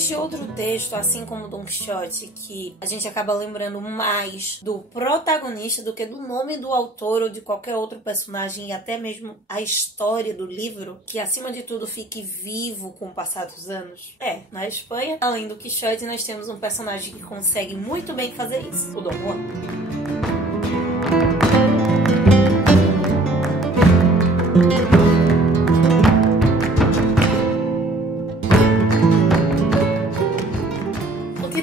existe outro texto, assim como Don Quixote, que a gente acaba lembrando mais do protagonista do que do nome do autor ou de qualquer outro personagem, e até mesmo a história do livro, que acima de tudo fique vivo com o passar dos anos? Na Espanha, além do Quixote, nós temos um personagem que consegue muito bem fazer isso, o Don Juan.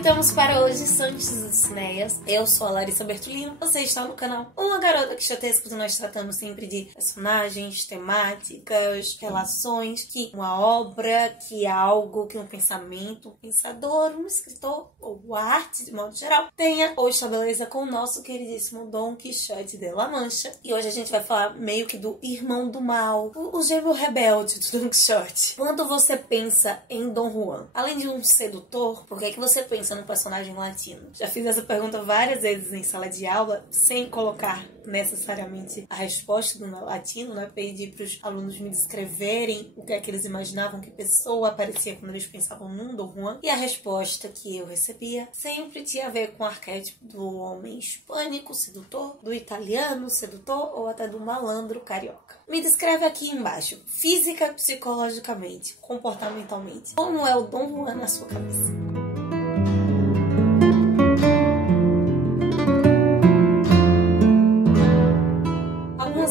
Temos para hoje Santos e Cinéias. Eu sou a Larissa Bertolino, você está no canal Uma Garota Quixotesca, onde nós tratamos sempre de personagens, temáticas, relações, que uma obra, que algo, que um pensamento, um pensador, um escritor ou arte de modo geral tenha ou estabeleça com o nosso queridíssimo Don Quixote de La Mancha. E hoje a gente vai falar meio que do irmão do mal, o gêmeo rebelde do Don Quixote. Quando você pensa em Don Juan, além de um sedutor, por que é que você pensa no personagem latino? Já fiz essa pergunta várias vezes em sala de aula, sem colocar necessariamente a resposta do latino, né? Pedi para os alunos me descreverem o que é que eles imaginavam, que pessoa aparecia quando eles pensavam num Don Juan, e a resposta que eu recebia sempre tinha a ver com o arquétipo do homem hispânico, sedutor, do italiano, sedutor, ou até do malandro carioca. Me descreve aqui embaixo, física, psicologicamente, comportamentalmente, como é o Don Juan na sua cabeça.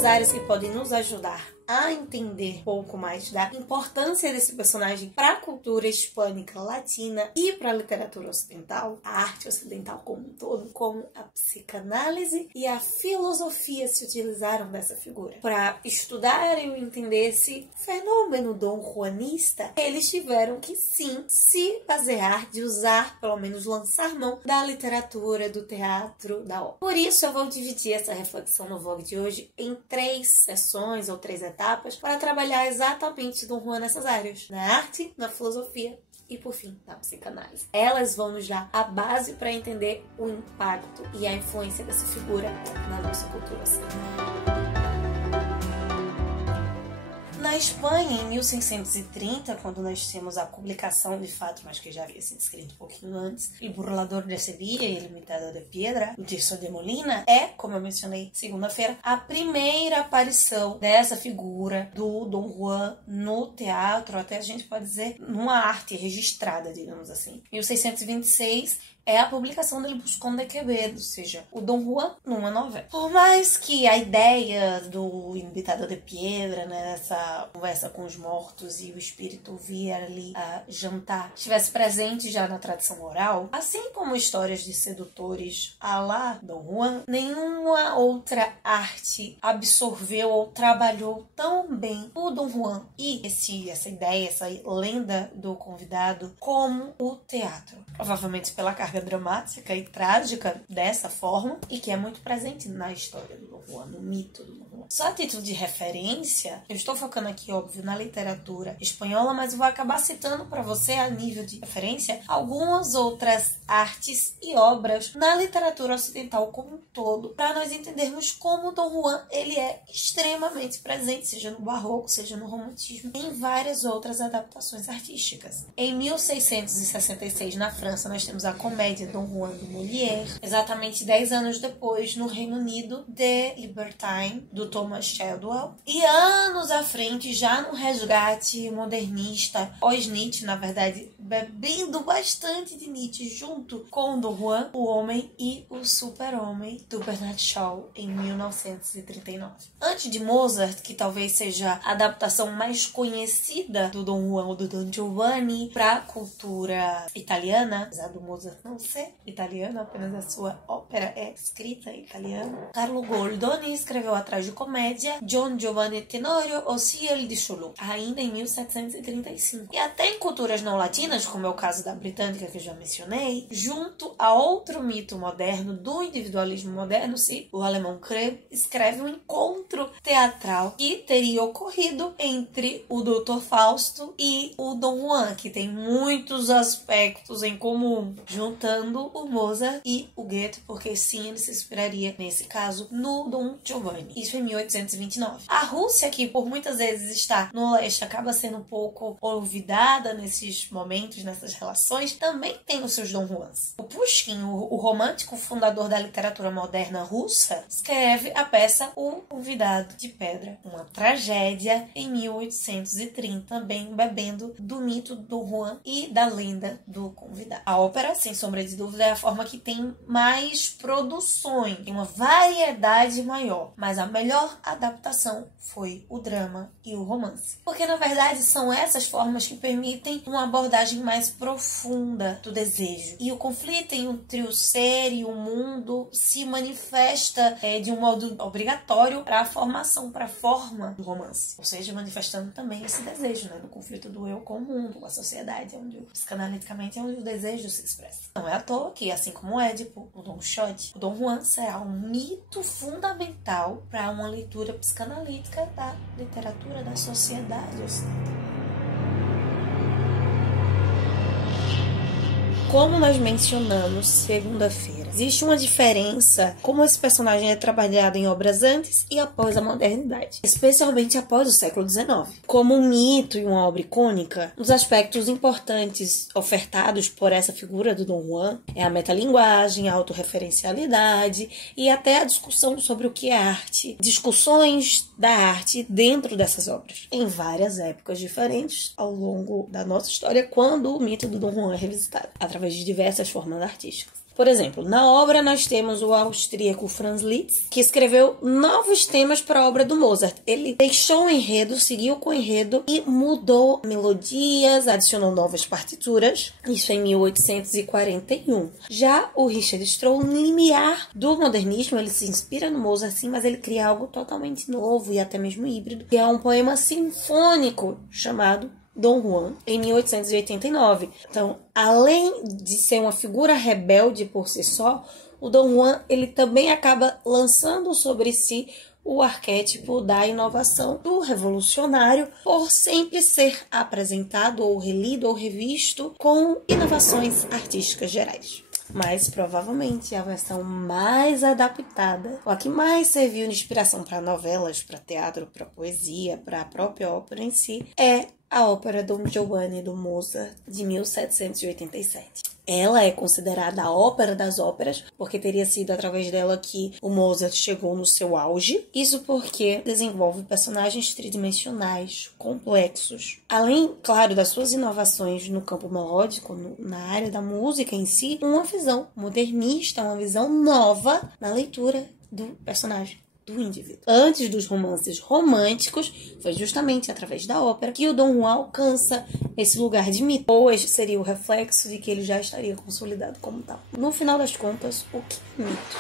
Áreas que podem nos ajudar a entender um pouco mais da importância desse personagem para a cultura hispânica latina e para a literatura ocidental, a arte ocidental como um todo, como a psicanálise e a filosofia se utilizaram dessa figura. Para estudar e entender esse fenômeno don juanista, eles tiveram que sim se basear, de usar, pelo menos lançar mão da literatura, do teatro, da ópera. Por isso eu vou dividir essa reflexão no vlog de hoje em 3 sessões ou 3 etapas para trabalhar exatamente Don Juan nessas áreas, na arte, na filosofia e, por fim, na psicanálise. Elas vão nos dar a base para entender o impacto e a influência dessa figura na nossa cultura ocidental. Na Espanha, em 1630, quando nós temos a publicação de fato, mas que já havia sido escrito um pouquinho antes, El Burlador de Sevilla e El Imitador de Piedra, o Tirso de Molina, é, como eu mencionei segunda-feira, a primeira aparição dessa figura do Don Juan no teatro, até a gente pode dizer, numa arte registrada, digamos assim. 1626 é a publicação do El Buscón de Quevedo, ou seja, o Don Juan numa novela. Por mais que a ideia do Imitador de Piedra, né, essa conversa com os mortos e o espírito vir ali a jantar, estivesse presente já na tradição oral, assim como histórias de sedutores à la Don Juan, nenhuma outra arte absorveu ou trabalhou tão bem o Don Juan e essa ideia, essa lenda do convidado como o teatro. Provavelmente pela carga dramática e trágica dessa forma, e que é muito presente na história do Don Juan, no mito do Don Juan. Só a título de referência, eu estou focando aqui, óbvio, na literatura espanhola, mas eu vou acabar citando para você, a nível de referência, algumas outras artes e obras na literatura ocidental como um todo, para nós entendermos como o Don Juan ele é extremamente presente, seja no barroco, seja no romantismo, em várias outras adaptações artísticas. Em 1666, na França, nós temos a comédia Don Juan do Molière. Exatamente 10 anos depois, no Reino Unido, The Libertine, do Thomas Shadwell. E anos à frente, já no resgate modernista, pós-Nietzsche, na verdade, bebendo bastante de Nietzsche, junto com Don Juan, o Homem e o Super-Homem, do Bernard Shaw, em 1939. Antes de Mozart, que talvez seja a adaptação mais conhecida do Don Juan ou do Don Giovanni para a cultura italiana, apesar do Mozart não ser italiano, apenas a sua ópera é escrita em italiano. Carlo Goldoni escreveu a tragicomédia Don Giovanni Tenorio, o Ciel di Chulu, ainda em 1735. E até em culturas não latinas, como é o caso da britânica que eu já mencionei, junto a outro mito moderno do individualismo moderno, se o alemão Kreb escreve um encontro teatral que teria ocorrido entre o Dr. Fausto e o Don Juan, que tem muitos aspectos em comum, juntando o Mozart e o Goethe, porque sim, ele se inspiraria, nesse caso, no Don Giovanni. Isso em 1829. A Rússia, que por muitas vezes está no leste, acaba sendo um pouco olvidada nesses momentos, nessas relações, também tem os seus Dom Juans. O Pushkin, o romântico fundador da literatura moderna russa, escreve a peça O Convidado de Pedra, uma tragédia em 1830, também bebendo do mito do Juan e da lenda do convidado. A ópera, sem sombra de dúvida, é a forma que tem mais produções, tem uma variedade maior, mas a melhor adaptação foi o drama e o romance. Porque, na verdade, são essas formas que permitem uma abordagem mais profunda do desejo. E o conflito entre o ser e o mundo se manifesta de um modo obrigatório para a formação, para a forma do romance. Ou seja, manifestando também esse desejo, né? Do conflito do eu com o mundo, com a sociedade, onde psicanaliticamente é onde o desejo se expressa. Não é à toa que, assim como o Édipo, o Don Quixote, o Dom Juan será um mito fundamental para uma leitura psicanalítica da literatura da sociedade ocidental. Como nós mencionamos segunda-feira, existe uma diferença como esse personagem é trabalhado em obras antes e após a modernidade, especialmente após o século XIX. Como um mito e uma obra icônica, os aspectos importantes ofertados por essa figura do Dom Juan é a metalinguagem, a autorreferencialidade e até a discussão sobre o que é arte, discussões da arte dentro dessas obras, em várias épocas diferentes ao longo da nossa história, quando o mito do Dom Juan é revisitado, através de diversas formas artísticas. Por exemplo, na obra nós temos o austríaco Franz Liszt, que escreveu novos temas para a obra do Mozart. Ele deixou o enredo, seguiu com o enredo e mudou melodias, adicionou novas partituras. Isso em 1841. Já o Richard Strauss, no limiar do modernismo, ele se inspira no Mozart, sim, mas ele cria algo totalmente novo e até mesmo híbrido, que é um poema sinfônico chamado Dom Juan, em 1889. Então, além de ser uma figura rebelde por si só, o Dom Juan ele também acaba lançando sobre si o arquétipo da inovação, do revolucionário, por sempre ser apresentado ou relido ou revisto com inovações artísticas gerais. Mas provavelmente a versão mais adaptada, ou a que mais serviu de inspiração para novelas, para teatro, para poesia, para a própria ópera em si, é a ópera Don Giovanni do Mozart, de 1787. Ela é considerada a ópera das óperas, porque teria sido através dela que o Mozart chegou no seu auge. Isso porque desenvolve personagens tridimensionais, complexos. Além, claro, das suas inovações no campo melódico, na área da música em si, uma visão modernista, uma visão nova na leitura do personagem, do indivíduo. Antes dos romances românticos, foi justamente através da ópera que o Dom Juan alcança esse lugar de mito. Hoje seria o reflexo de que ele já estaria consolidado como tal. No final das contas, o que é mito?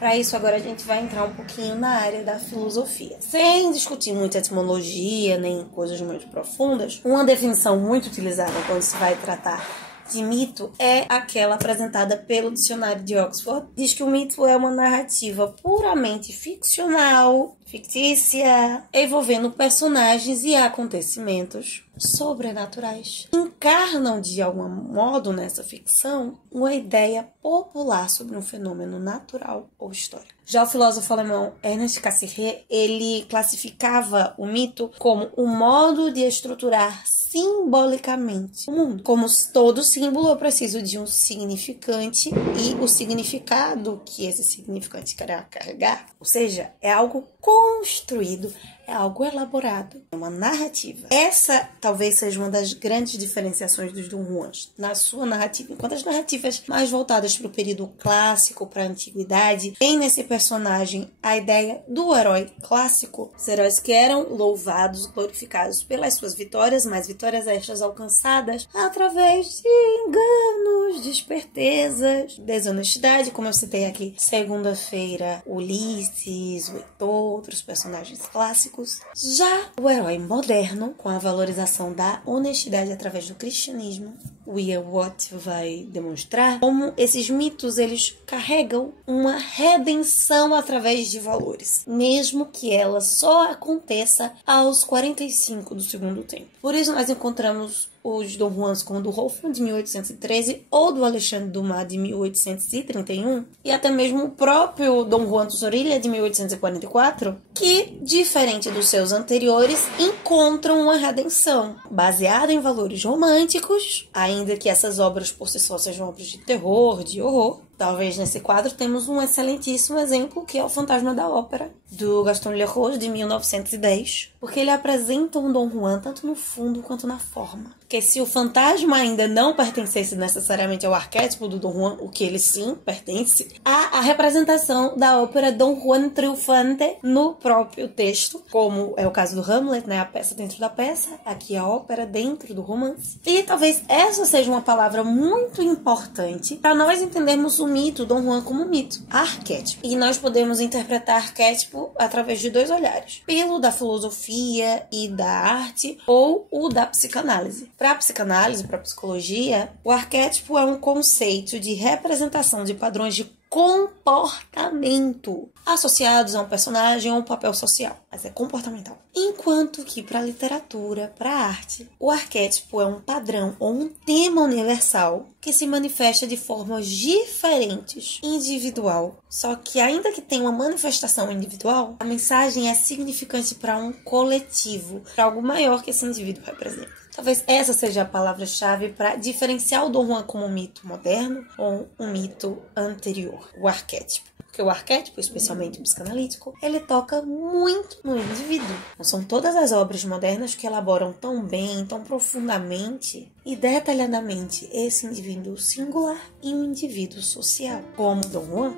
Para isso, agora a gente vai entrar um pouquinho na área da filosofia. Sem discutir muita etimologia, nem coisas muito profundas, uma definição muito utilizada quando se vai tratar de mito é aquela apresentada pelo dicionário de Oxford. Diz que o mito é uma narrativa puramente ficcional, fictícia, envolvendo personagens e acontecimentos sobrenaturais. Encarnam de algum modo nessa ficção uma ideia popular sobre um fenômeno natural ou histórico. Já o filósofo alemão Ernst Cassirer, ele classificava o mito como um modo de estruturar simbolicamente o mundo. Como todo símbolo, eu preciso de um significante e o significado que esse significante quer carregar, ou seja, é algo construído, é algo elaborado, é uma narrativa. Essa talvez seja uma das grandes diferenciações dos Dom Juans na sua narrativa. Enquanto as narrativas mais voltadas para o período clássico, para a antiguidade, tem nesse personagem a ideia do herói clássico. Os heróis que eram louvados, glorificados pelas suas vitórias, mas vitórias estas alcançadas através de enganos, de espertezas, desonestidade, como eu citei aqui segunda-feira, Ulisses, o Heitor, outros personagens clássicos. Já o herói moderno, com a valorização da honestidade através do cristianismo, o Ian Watt vai demonstrar como esses mitos eles carregam uma redenção através de valores, mesmo que ela só aconteça aos 45 do segundo tempo. Por isso nós encontramos os Dom Juans como o do Hoffmann, de 1813, ou do Alexandre Dumas, de 1831, e até mesmo o próprio Dom Juan de Zorrilla, de 1844, que, diferente dos seus anteriores, encontram uma redenção, baseada em valores românticos, ainda que essas obras por si só sejam obras de terror, de horror. Talvez nesse quadro temos um excelentíssimo exemplo, que é o Fantasma da Ópera, do Gaston Leroux, de 1910, porque ele apresenta um Dom Juan tanto no fundo quanto na forma. Porque se o fantasma ainda não pertencesse necessariamente ao arquétipo do Dom Juan, o que ele sim pertence, há a representação da ópera Dom Juan Triunfante no próprio texto, como é o caso do Hamlet, né? A peça dentro da peça, aqui a ópera dentro do romance. E talvez essa seja uma palavra muito importante para nós entendermos o mito, Dom Juan como mito, arquétipo. E nós podemos interpretar arquétipo através de dois olhares: pelo da filosofia e da arte, ou o da psicanálise. Para a psicanálise, para a psicologia, o arquétipo é um conceito de representação de padrões de comportamento associados a um personagem ou um papel social, mas é comportamental. Enquanto que para a literatura, para a arte, o arquétipo é um padrão ou um tema universal que se manifesta de formas diferentes, individual. Só que ainda que tenha uma manifestação individual, a mensagem é significante para um coletivo, para algo maior que esse indivíduo representa. Talvez essa seja a palavra-chave para diferenciar o Dom Juan como um mito moderno ou um mito anterior, o arquétipo. Porque o arquétipo, especialmente o psicanalítico, ele toca muito no indivíduo. Não são todas as obras modernas que elaboram tão bem, tão profundamente e detalhadamente esse indivíduo singular e o indivíduo social, como Dom Juan.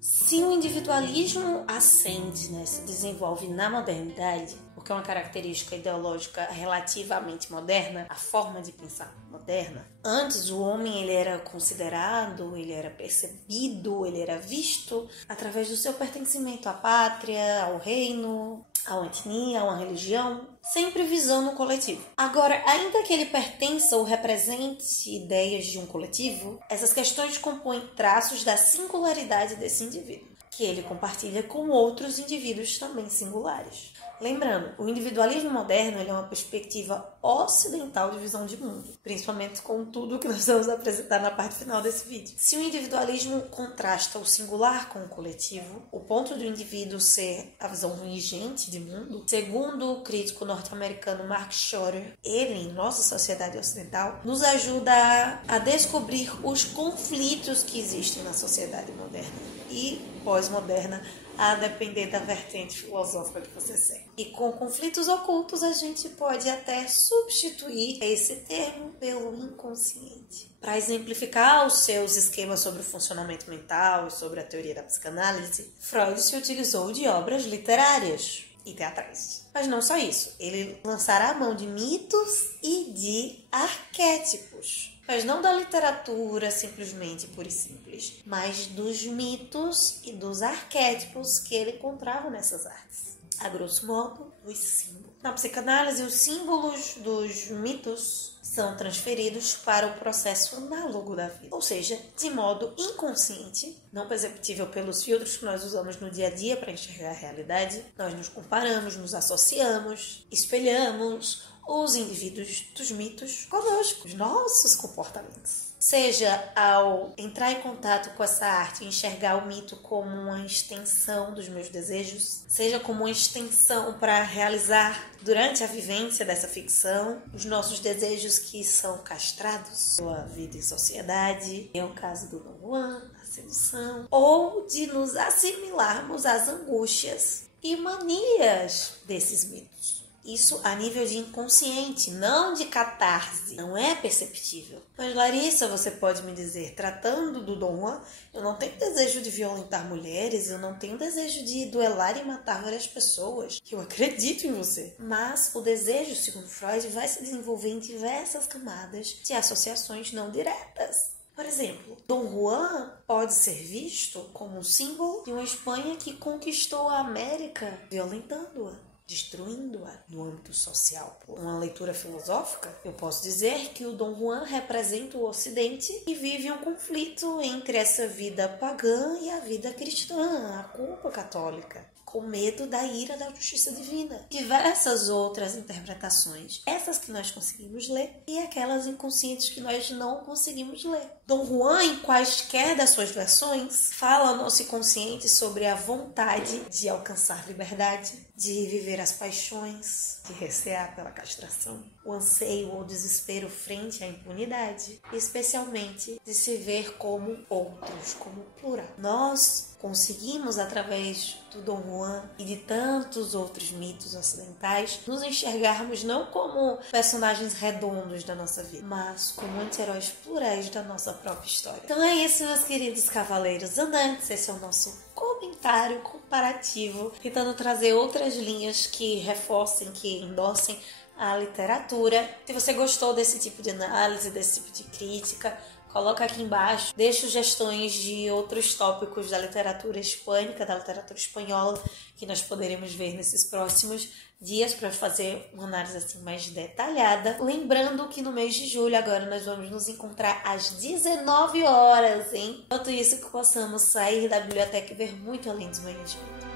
Se o individualismo ascende, né, se desenvolve na modernidade, porque é uma característica ideológica relativamente moderna, a forma de pensar moderna. Antes o homem ele era considerado, ele era percebido, ele era visto através do seu pertencimento à pátria, ao reino, a uma etnia, a uma religião, sempre visando o coletivo. Agora, ainda que ele pertença ou represente ideias de um coletivo, essas questões compõem traços da singularidade desse indivíduo, que ele compartilha com outros indivíduos também singulares. Lembrando, o individualismo moderno ele é uma perspectiva ocidental de visão de mundo, principalmente com tudo que nós vamos apresentar na parte final desse vídeo. Se o individualismo contrasta o singular com o coletivo, o ponto do indivíduo ser a visão vigente de mundo, segundo o crítico norte-americano Mark Schroeder, ele, em nossa sociedade ocidental, nos ajuda a descobrir os conflitos que existem na sociedade moderna e pós-moderna, a depender da vertente filosófica que você segue. E com conflitos ocultos, a gente pode até substituir esse termo pelo inconsciente. Para exemplificar os seus esquemas sobre o funcionamento mental e sobre a teoria da psicanálise, Freud se utilizou de obras literárias e teatrais. Mas não só isso, ele lançará a mão de mitos e de arquétipos. Mas não da literatura simplesmente pura e simples, mas dos mitos e dos arquétipos que ele encontrava nessas artes. A grosso modo, os símbolos. Na psicanálise, os símbolos dos mitos são transferidos para o processo análogo da vida, ou seja, de modo inconsciente, não perceptível pelos filtros que nós usamos no dia a dia para enxergar a realidade. Nós nos comparamos, nos associamos, espelhamos os indivíduos dos mitos conosco, os nossos comportamentos. Seja ao entrar em contato com essa arte e enxergar o mito como uma extensão dos meus desejos, seja como uma extensão para realizar durante a vivência dessa ficção os nossos desejos que são castrados pela vida em sociedade, é o caso do Dom Juan, a sedução, ou de nos assimilarmos às angústias e manias desses mitos. Isso a nível de inconsciente, não de catarse. Não é perceptível. Mas Larissa, você pode me dizer, tratando do Dom Juan, eu não tenho desejo de violentar mulheres, eu não tenho desejo de duelar e matar várias pessoas. Eu acredito em você. Mas o desejo, segundo Freud, vai se desenvolver em diversas camadas de associações não diretas. Por exemplo, Dom Juan pode ser visto como um símbolo de uma Espanha que conquistou a América violentando-a, destruindo-a no âmbito social. Por uma leitura filosófica, eu posso dizer que o Dom Juan representa o Ocidente e vive um conflito entre essa vida pagã e a vida cristã, a culpa católica. com medo da ira da justiça divina. Diversas outras interpretações, essas que nós conseguimos ler e aquelas inconscientes que nós não conseguimos ler. Dom Juan, em quaisquer das suas versões, fala ao nosso inconsciente sobre a vontade de alcançar liberdade, de viver as paixões, de recear pela castração, o anseio ou desespero frente à impunidade, e especialmente de se ver como outros, como plural. Nós conseguimos, através do Dom Juan e de tantos outros mitos ocidentais, nos enxergarmos não como personagens redondos da nossa vida, mas como anti-heróis plurais da nossa própria história. Então é isso, meus queridos cavaleiros andantes. Esse é o nosso comentário comparativo, tentando trazer outras linhas que reforcem, que endossem a literatura. Se você gostou desse tipo de análise, desse tipo de crítica, coloca aqui embaixo, dê sugestões de outros tópicos da literatura hispânica, da literatura espanhola, que nós poderemos ver nesses próximos dias para fazer uma análise assim mais detalhada. Lembrando que no mês de julho agora nós vamos nos encontrar às 19 horas, hein? Enquanto isso, que possamos sair da biblioteca e ver muito além dos manhãs de vida.